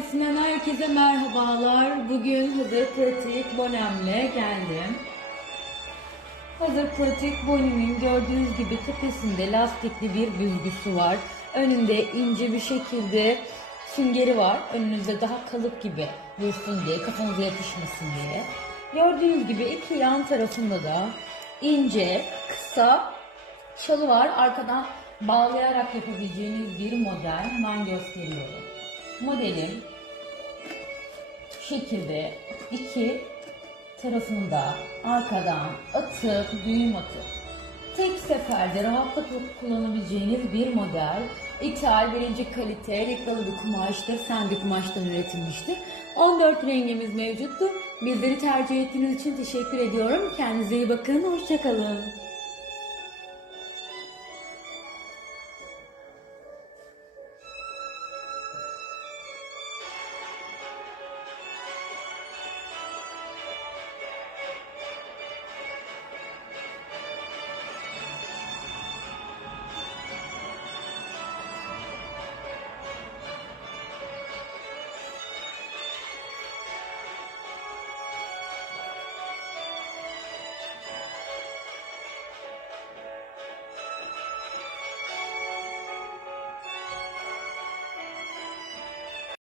ailesinden herkese merhabalar. Bugün Hazır Pratik Bonem'le geldim. Hazır Pratik Bonem'in gördüğünüz gibi tepesinde lastikli bir büzgüsü var. Önünde ince bir şekilde süngeri var. Önünüzde daha kalıp gibi dursun diye, kafanıza yapışmasın diye. Gördüğünüz gibi iki yan tarafında da ince, kısa şalı var. Arkadan bağlayarak yapabileceğiniz bir model. Hemen gösteriyorum. Modelin şu şekilde iki tarafında arkadan atıp düğüm atıp tek seferde rahatlıkla kullanabileceğiniz bir model. İthal birinci kalite reklalı bir kumaştır. Sendi kumaştan üretilmiştir. 14 rengimiz mevcuttur. Bizleri tercih ettiğiniz için teşekkür ediyorum. Kendinize iyi bakın. Hoşçakalın.